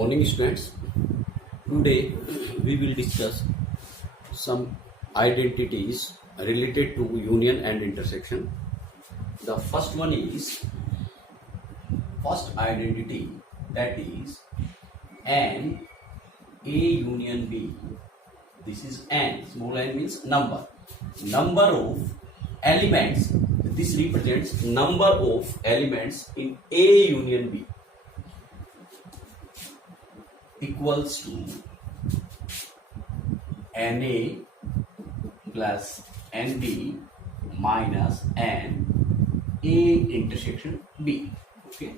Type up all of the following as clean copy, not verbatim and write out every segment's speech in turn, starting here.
Morning students. Today we will discuss some identities related to union and intersection. The first one is first identity, that is an A union B. This is n. Small n means number. Number of elements. This represents number of elements in A union B equals to NA plus NB minus N A intersection B. Okay.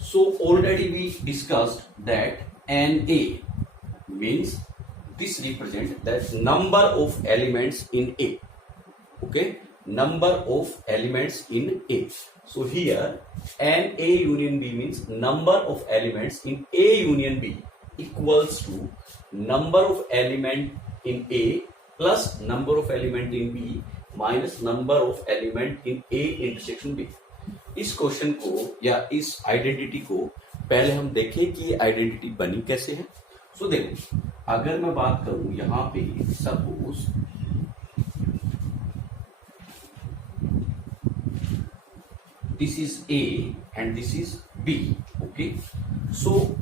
So already we discussed that NA means this represents that number of elements in A. Okay. Number of elements in A. So here N A union B means number of elements in A union B equals to number of element in A plus number of element in B minus number of element in A intersection B. इस question को या इस identity को पहले हम देखें कि ये आइडेंटिटी बनी कैसे है. सो देखो, अगर मैं बात करूं यहाँ पे suppose this is A and this is B. Okay, so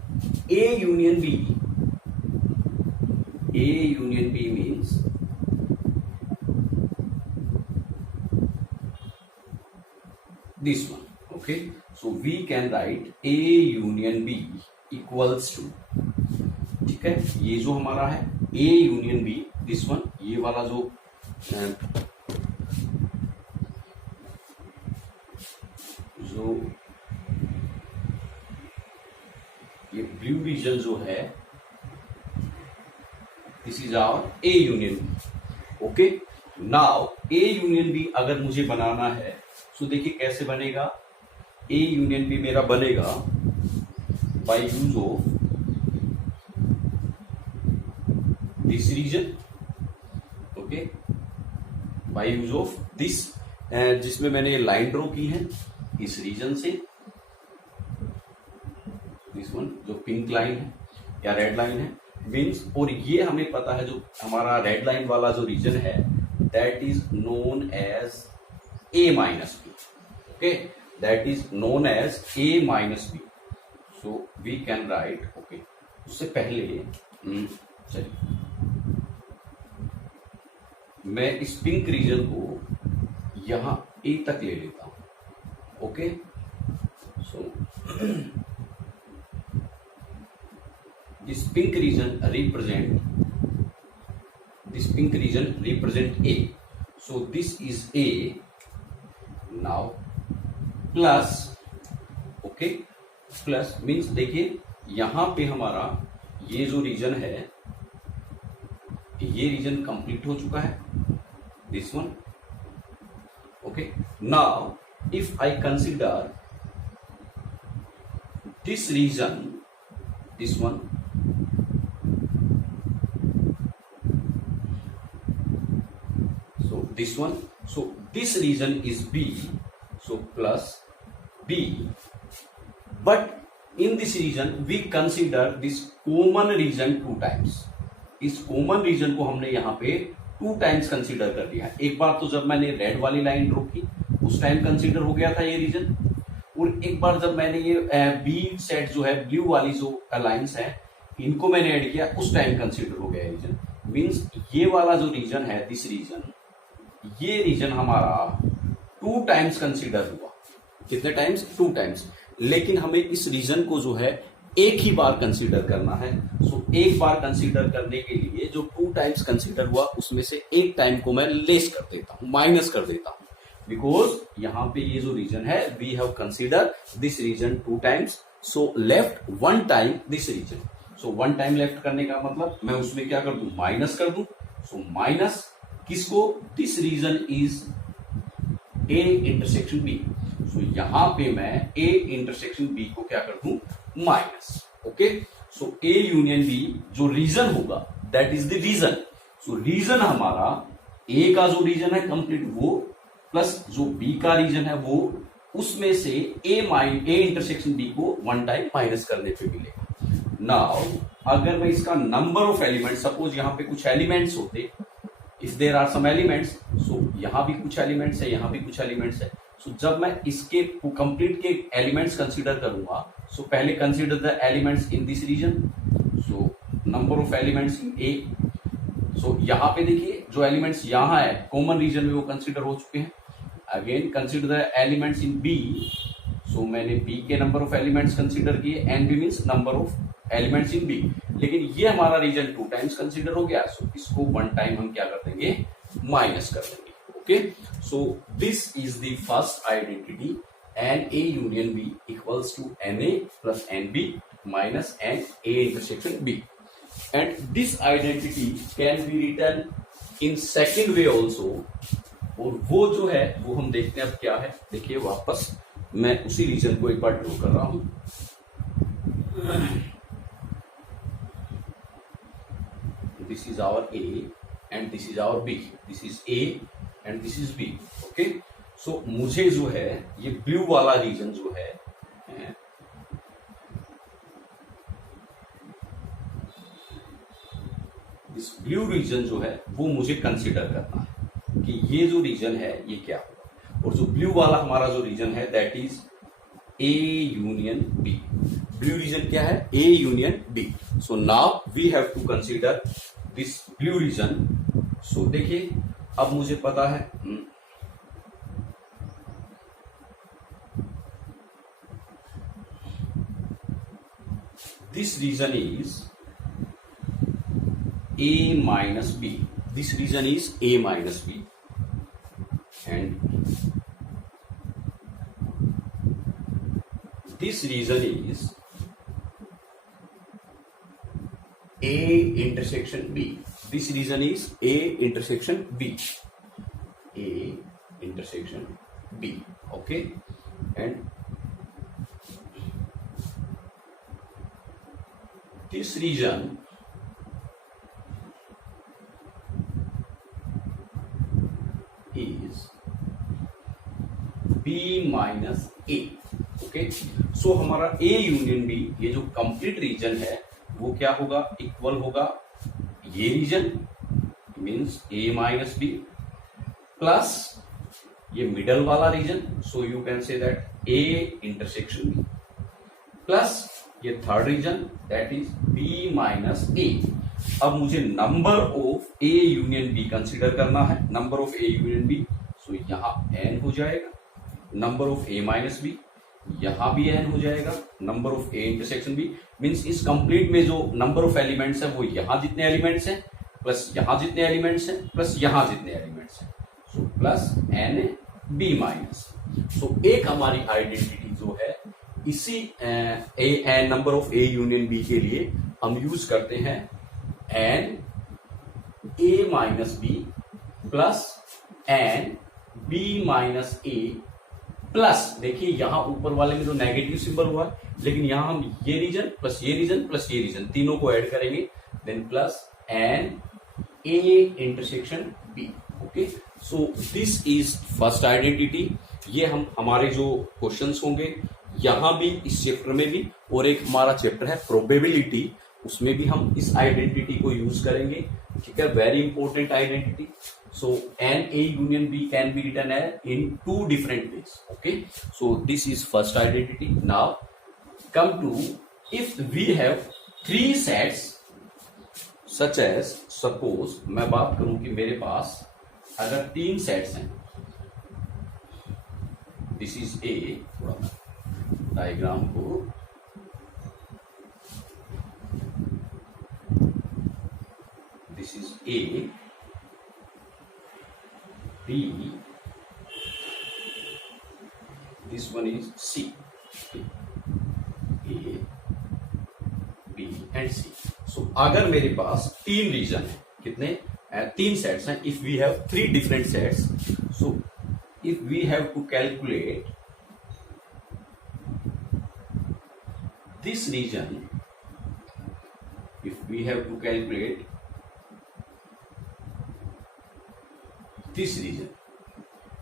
A union B means this one. Okay, so we can write A union B equals to, ठीक है, ये जो हमारा है A union B, this one, ये वाला जो ये ब्लू रीजन जो है this is our A union B. Okay, now A union B अगर मुझे बनाना है तो देखिए कैसे बनेगा. ए यूनियन बी मेरा बनेगा by use of this region. Okay, by use of this, जिसमें मैंने लाइन ड्रॉ की है इस रीजन से, दिस वन जो पिंक लाइन है या रेड लाइन है मीन्स, और ये हमें पता है जो हमारा रेड लाइन वाला जो रीजन है that is known as A minus B. Okay, that is known as A minus B. So we can write. Okay, उससे पहले चलिए मैं इस पिंक रीजन को यहां ए तक ले लेता हूं. Okay, so this pink region represent A. So this is A. Now plus, okay, plus means देखिए यहां पे हमारा ये जो रीजन है ये रीजन कंप्लीट हो चुका है, this one. Okay, now if I consider this region, this one, so this one, so this region is B, so plus B, but in this region we consider this common region 2 times. इस common reason को हमने यहाँ पे 2 times consider कर दिया. एक बार तो जब मैंने रेड वाली लाइन ड्रॉ की उस टाइम कंसीडर हो गया था ये रीजन, और एक बार जब मैंने ये बी सेट जो है ब्लू वाली जो लाइंस है इनको मैंने ऐड किया उस टाइम कंसीडर हो गया रीजन. मींस ये वाला जो रीजन है दिस रीजन, ये रीजन हमारा 2 टाइम्स कंसीडर हुआ. कितने टाइम्स? 2 टाइम्स. लेकिन हमें इस रीजन को जो है एक ही बार कंसीडर करना है. सो एक बार कंसीडर करने के लिए जो 2 टाइम्स कंसीडर हुआ उसमें से एक टाइम को मैं लेस कर देता हूं, माइनस कर देता हूं, बिकॉज यहां पे ये जो रीजन है we have consider this region 2 times. So left 1 time this region. So 1 time left करने का मतलब मैं उसमें क्या कर दूं, माइनस कर दूं. सो माइनस किसको? This region is A intersection B. So यहां पे मैं ए इंटरसेक्शन बी को क्या कर दूं, minus. Okay, so A union B जो रीजन होगा that is the region. So region हमारा ए का जो रीजन है कंप्लीट वो प्लस जो बी का रीजन है वो, उसमें से ए इंटरसेक्शन बी को 1 टाइम माइनस करने पे मिलेगा. नाउ अगर मैं इसका नंबर ऑफ एलिमेंट्स, सपोज यहाँ पे कुछ एलिमेंट्स होते, if there are some elements, so यहाँ भी कुछ एलिमेंट्स है, यहाँ भी कुछ एलिमेंट्स है, सो जब मैं इसके कंप्लीट के एलिमेंट्स कंसीडर करूंगा, सो पहले consider the elements in this region, so number of elements in A, so यहाँ पे देखिए जो एलिमेंट्स यहाँ है कॉमन रीजन में वो कंसीडर हो चुके हैं। Again consider the elements in B, so मैंने बी के नंबर ऑफ एलिमेंट्स कंसीडर किए, N B means number of elements in B, लेकिन ये हमारा रीजन 2 टाइम्स कंसीडर हो गया, सो इसको 1 टाइम हम क्या कर देंगे, माइनस कर देंगे। Okay, so this is the first identity, N A union B equals to N A plus N B minus N A intersection B, and this identity can be written in second way also, और वो जो है वो हम देखते हैं अब क्या है। देखिए वापस मैं उसी रीजन को एक बार ड्रॉ कर रहा हूं, this is our A and this is our B, this is A and this is B. Okay, so मुझे जो है ये ब्लू वाला रीजन जो है, इस ब्लू रीजन जो है वो मुझे कंसीडर करना है कि ये जो रीजन है ये क्या होगा, और जो ब्लू वाला हमारा जो रीजन है that is A union B. Blue region क्या है, A union B. So now we have to consider this blue region. So देखिए अब मुझे पता है this region is A minus B. This region is A minus B, and this region is A intersection B. This region is A intersection B. A intersection B. Okay, and this region is B minus A. Okay, so हमारा A union B, ये जो complete reason है वो क्या होगा, equal होगा ये region means A minus B plus ये मिडल वाला region, so you can say that A intersection B plus ये third region that is B minus A। अब मुझे number of A union B consider करना है, number of A union B, so यहां N हो जाएगा, number of A minus B यहां भी एन हो जाएगा, number of A intersection B means इस कंप्लीट में जो नंबर ऑफ एलिमेंट्स है वो यहां जितने एलिमेंट्स हैं प्लस यहां जितने एलिमेंट्स हैं प्लस यहां जितने एलिमेंट्स हैं, so plus N B minus. So एक हमारी आइडेंटिटी जो है इसी number of A union B के लिए हम यूज करते हैं N A minus B plus N B minus A plus, देखिए यहां ऊपर वाले में तो नेगेटिव सिंबल हुआ है, लेकिन यहां हम ये रीजन प्लस ये रीजन प्लस ये रीजन तीनों को ऐड करेंगे, then plus N A intersection B. Okay, so this is first identity. ये हम हमारे जो क्वेश्चंस होंगे यहां भी, इस चैप्टर में भी, और एक हमारा चैप्टर है प्रोबेबिलिटी, उसमें भी हम इस आइडेंटिटी को यूज करेंगे। ठीक है, very important identity. So N A union B can be written in 2 different ways. Okay, so this is first identity. Now come to if we have 3 sets such as, suppose मैं बात करूं कि मेरे पास अगर 3 sets हैं, this is ए, थोड़ा diagram को this is A, B, this one is C, A, B and C. So अगर मेरे पास 3 रीजन है, कितने 3 सेट्स हैं, if we have 3 different sets, so if we have to calculate this region, if we have to calculate this region,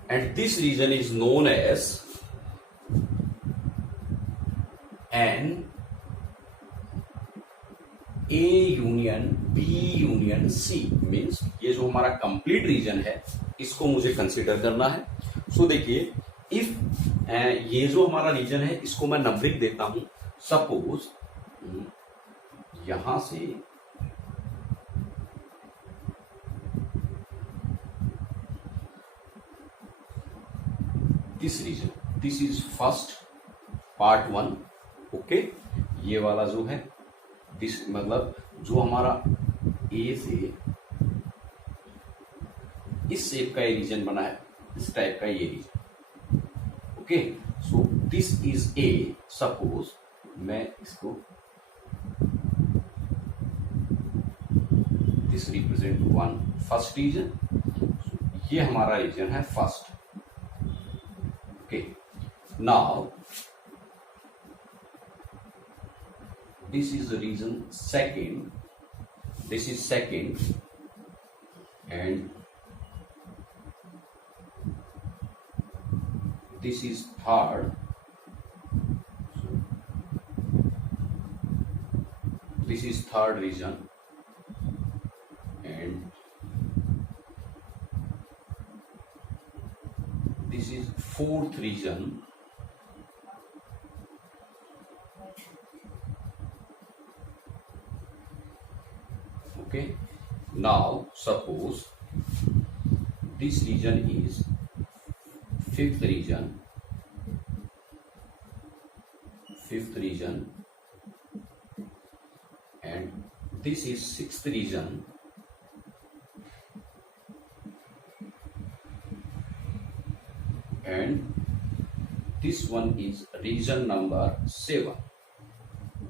and this region is known as n A union B union C means ये जो हमारा complete reason है इसको मुझे consider करना है। सो देखिए if ये जो हमारा रीजन है इसको मैं नंबरिंग देता हूं। सपोज यहां से this region, this is first part 1। Okay, ये वाला जो है दिस मतलब जो हमारा ए से इस शेप का ये रीजन बना है, इस टाइप का ये region. Okay, so this is A. Suppose मैं इसको this represent one first region, ये हमारा रीजन है first. Okay, now this is the region second, this is second, and this is third, this is third region, and this is fourth region, okay. Now suppose this region is fifth region, and this is sixth region, and this one is region number 7.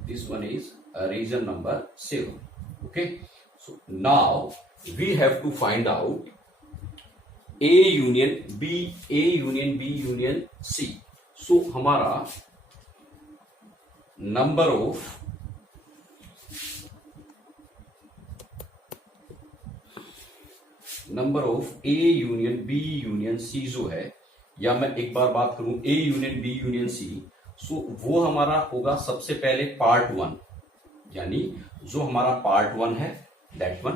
This one is region number 7. Okay, so now we have to find out A union B, A union B union C. So हमारा number of A union B union C जो है, या मैं एक बार बात करूं A union B union C, सो वो हमारा होगा सबसे पहले पार्ट 1, यानी जो हमारा पार्ट 1 है दैट वन,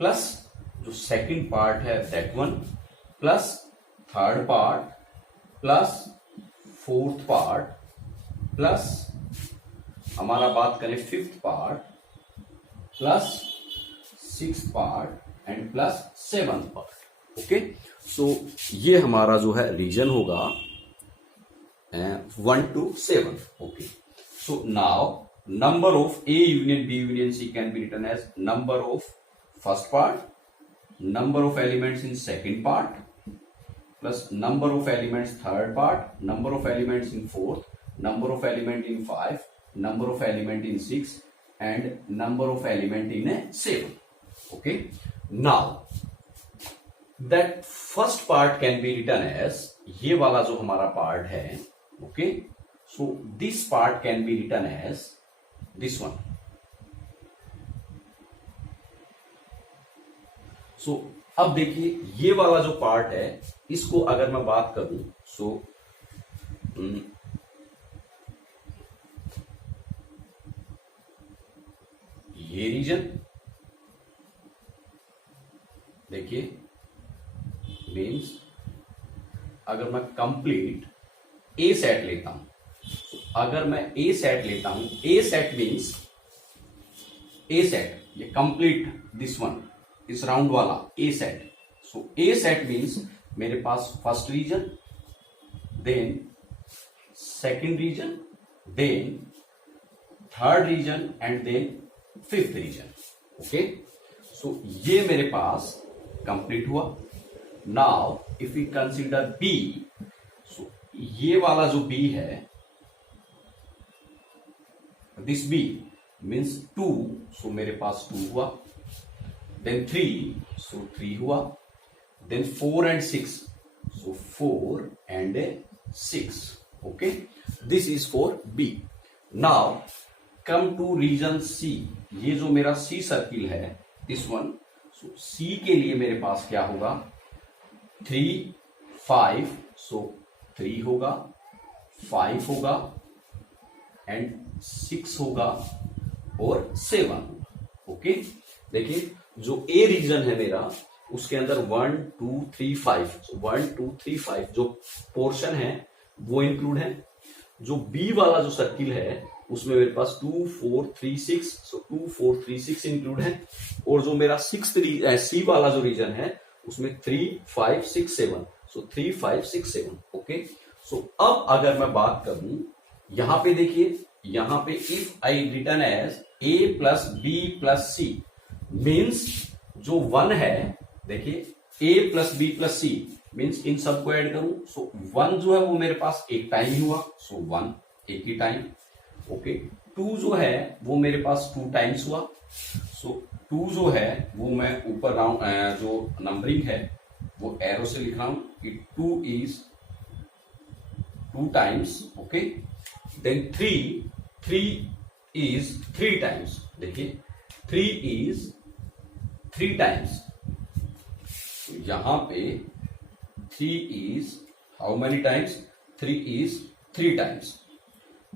प्लस जो सेकंड पार्ट है that one, plus third part, plus fourth part, plus हमारा बात करें fifth part, plus sixth part and plus seventh part. Okay, so ये हमारा जो है रीजन होगा 1 to 7. Okay, so now number of A union B union C can be written as number of first part, number of elements in second part, plus number of elements third part, number of elements in fourth, number of element in 5, number of element in 6, and number of element in 7. Okay, now that first part can be written as ये वाला जो हमारा part है। Okay, so this part can be written as this one. So अब देखिए ये वाला जो पार्ट है इसको अगर मैं बात करूं, सो ये रीजन देखिए मीन्स अगर मैं कंप्लीट ए सेट लेता हूं, अगर मैं ए सेट लेता हूं, A set means A set, ये कंप्लीट दिस वन, इस राउंड वाला A set. So A set means मेरे पास first region, then second region, then third region and then fifth region. Okay, so ये मेरे पास कंप्लीट हुआ। Now if you consider B, so ये वाला जो बी है, दिस बी मीन्स 2, सो मेरे पास 2 हुआ, देन 3, सो 3 हुआ, then 4 and 6, so 4 and 6. Okay, this is for B. Now come to region C. ये जो मेरा C सर्किल है, this one, so C के लिए मेरे पास क्या होगा, 3, 5, so 3 होगा, 5 होगा एंड 6 होगा, और 7। ओके, देखिए जो ए रीजन है मेरा उसके अंदर 1 2 3 5, 1 2 3 5 जो पोर्शन है वो इंक्लूड है। जो बी वाला जो सर्किल है उसमें मेरे पास 2 4 3 6, सो 2 4 3 6 इंक्लूड है। और जो मेरा सी वाला जो रीजन है उसमें 3 5 6 7, सो 3 5 6 7। ओके, सो अब अगर मैं बात करूं यहां पे, देखिए यहां पे if I return as A plus B plus C means जो 1 है, देखिए A plus B plus C means इन सबको ऐड करूं, सो 1 जो है वो मेरे पास एक टाइम ही हुआ, सो 1 एक ही टाइम। ओके, 2 जो है वो मेरे पास 2 टाइम्स हुआ, सो 2 जो है वो मैं ऊपर राउंड जो नंबरिंग है वो एरो से लिख रहा हूं कि 2 is 2 times. Okay, then 3 is 3 times, देखिए 3 इज 3 टाइम्स। यहां पे 3 is how many times? 3 is 3 times.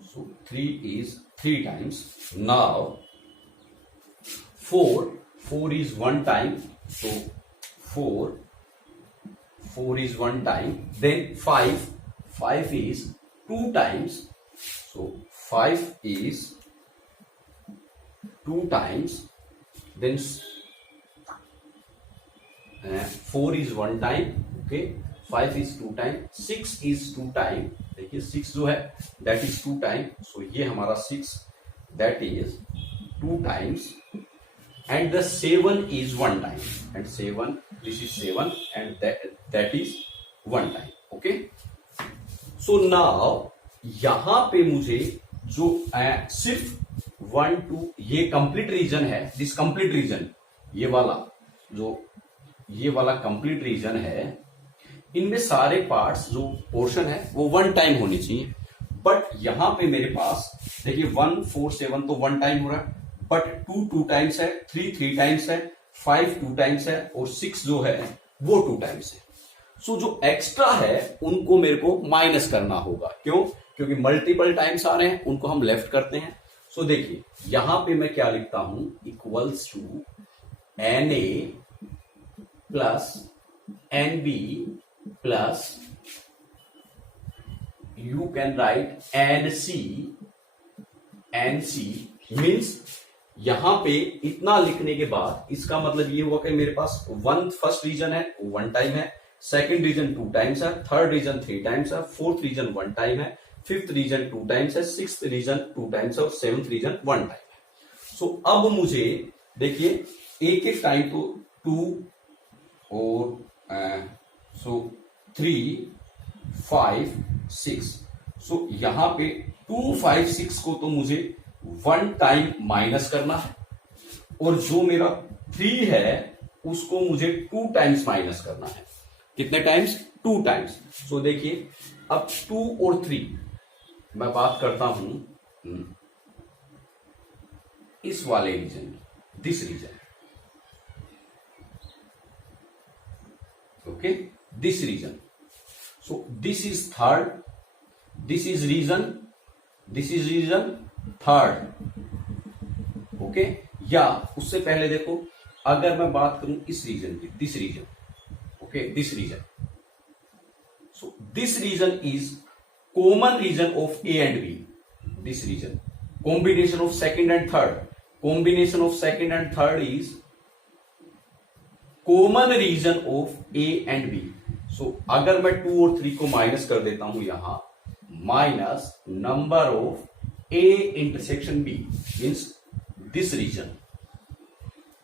So 3 is 3 times. Now 4 is 1 time. So 4 is 1 time. Then 5 is 2 times. So 5 is 2 times. Then 4 is 1 time. Okay, 5 is 2 time, 6 is 2 time, देखिए 6 जो है that is 2 time, सो ये हमारा 6 that is 2 times, and the 7 is 1 time, and 7 this is 7 and that is 1 time. Okay, so now यहां पे मुझे जो सिर्फ 1 2 ये कंप्लीट रीजन है, दिस कंप्लीट रीजन, ये वाला कंप्लीट रीजन है, इनमें सारे पार्ट्स जो पोर्शन है वो 1 टाइम होनी चाहिए। बट यहां पे मेरे पास देखिए 1 4 7 तो 1 टाइम हो रहा है, बट 2 2 टाइम्स है, 3 3 टाइम्स है, 5 2 टाइम्स है, और 6 जो है वो 2 टाइम्स है। सो जो एक्स्ट्रा है उनको मेरे को माइनस करना होगा। क्यों? क्योंकि मल्टीपल टाइम्स आ रहे हैं, उनको हम लेफ्ट करते हैं। सो देखिए यहां पे मैं क्या लिखता हूं, equals to NA plus NB plus you can write NC means यहां पे इतना लिखने के बाद इसका मतलब ये हुआ कि मेरे पास फर्स्ट रीजन है 1 टाइम है, सेकंड रीजन 2 टाइम्स है, थर्ड रीजन 3 टाइम्स है, फोर्थ रीजन 1 टाइम है, फिफ्थ रीजन 2 टाइम्स है, सिक्स्थ रीजन 2 टाइम्स है, और सेवंथ रीजन 1 टाइम है। सो अब मुझे देखिए एक एक टाइम तो 2 और 3 5 6, सो यहां पे 2 5 6 को तो मुझे 1 टाइम माइनस करना है, और जो मेरा 3 है उसको मुझे 2 टाइम्स माइनस करना है। कितने टाइम्स? 2 टाइम्स। सो देखिए अब 2 और 3 मैं बात करता हूं इस वाले रीजन की, this region, okay, this region. So this is third, this is region, this is region third. Okay, या उससे पहले देखो अगर मैं बात करूं इस रीजन की, this region, okay, this region. So this region is common region of A and B, this region, combination of second and third, combination of second and third is common region of A and B. So अगर मैं 2 और 3 को minus कर देता हूं यहां, minus number of A intersection B means this region,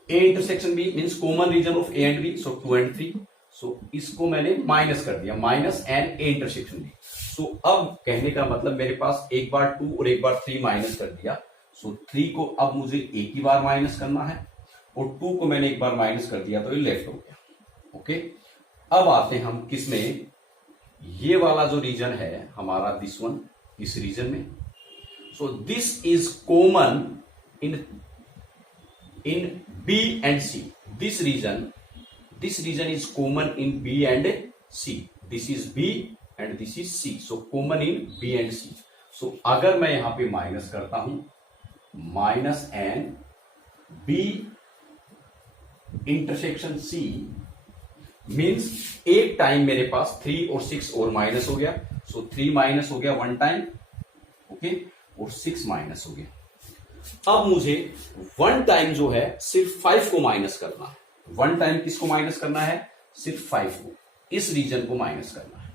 A intersection B means common region of A and B, so 2 and 3, so इसको मैंने माइनस कर दिया, minus N A intersection B. So अब कहने का मतलब मेरे पास एक बार 2 और एक बार 3 माइनस कर दिया, सो 3 को अब मुझे एक ही बार माइनस करना है, और 2 को मैंने एक बार माइनस कर दिया तो ये लेफ्ट हो गया। ओके, अब आते हैं हम किस में, ये वाला जो रीजन है हमारा, दिस वन, इस रीजन में। So this is common in B and C, this region is common in B and C, this is B and this is C, so common in B and C. So अगर मैं यहां पे minus करता हूं minus N B intersection C means एक time मेरे पास 3 और 6 और माइनस हो गया, सो 3 माइनस हो गया वन टाइम, ओके, और 6 माइनस हो गया। अब मुझे वन टाइम जो है सिर्फ 5 को माइनस करना है। वन टाइम किसको माइनस करना है? सिर्फ 5 को, इस रीजन को माइनस करना है,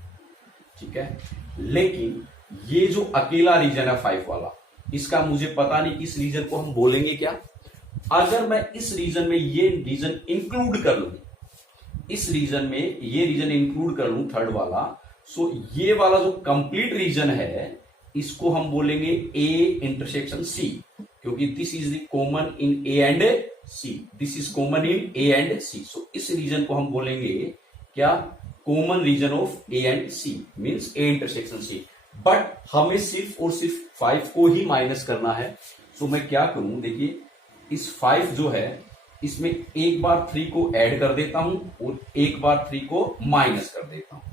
ठीक है। लेकिन ये जो अकेला रीजन है 5 वाला, इसका मुझे पता नहीं इस रीजन को हम बोलेंगे क्या। अगर मैं इस रीजन में ये रीजन इंक्लूड कर लूं, इस रीजन में ये रीजन इंक्लूड कर लूं थर्ड वाला, सो ये वाला जो कंप्लीट रीजन है इसको हम बोलेंगे ए इंटरसेक्शन सी, क्योंकि this is the common in A and C, this is common in A and C. So इस रीजन को हम बोलेंगे क्या? Common region of A and C means A intersection C. But हमें सिर्फ और सिर्फ 5 को ही माइनस करना है। सो मैं क्या करूं, देखिए इस 5 जो है इसमें एक बार 3 को ऐड कर देता हूं और एक बार 3 को माइनस कर देता हूं।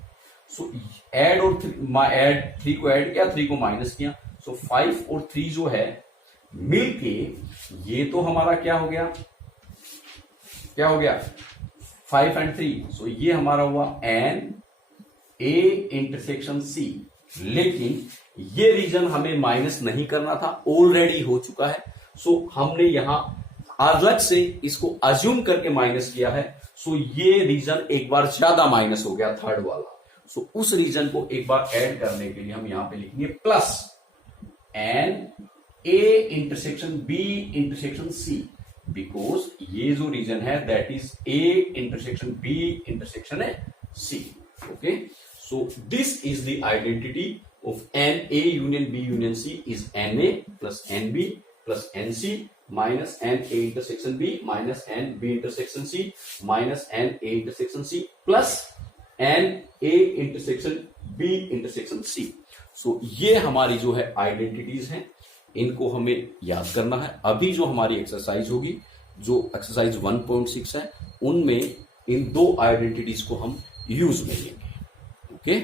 सो ऐड और 3 को ऐड किया, 3 को माइनस किया, सो 5 और 3 जो है मिलके ये तो हमारा क्या हो गया, 5 एंड 3, सो ये हमारा हुआ एन ए इंटरसेक्शन सी। लेकिन ये रीजन हमें माइनस नहीं करना था, ऑलरेडी हो चुका है। सो हमने यहां अलग से इसको अज्यूम करके माइनस किया है। सो ये रीजन एक बार ज्यादा माइनस हो गया थर्ड वाला। सो उस रीजन को एक बार ऐड करने के लिए हम यहां पे लिखेंगे plus N A intersection B intersection C, because ये जो रीजन है that is A intersection B intersection C, okay. So this is the identity of N A union B union C is N A plus N B plus N C minus N A intersection B minus N B intersection C minus N A intersection C plus N A intersection B intersection C. So ये हमारी जो है identities हैं, इनको हमें याद करना है। अभी जो हमारी एक्सरसाइज होगी, जो एक्सरसाइज 1.6 है, उनमें इन दो आइडेंटिटीज को हम यूज में लेंगे, ओके।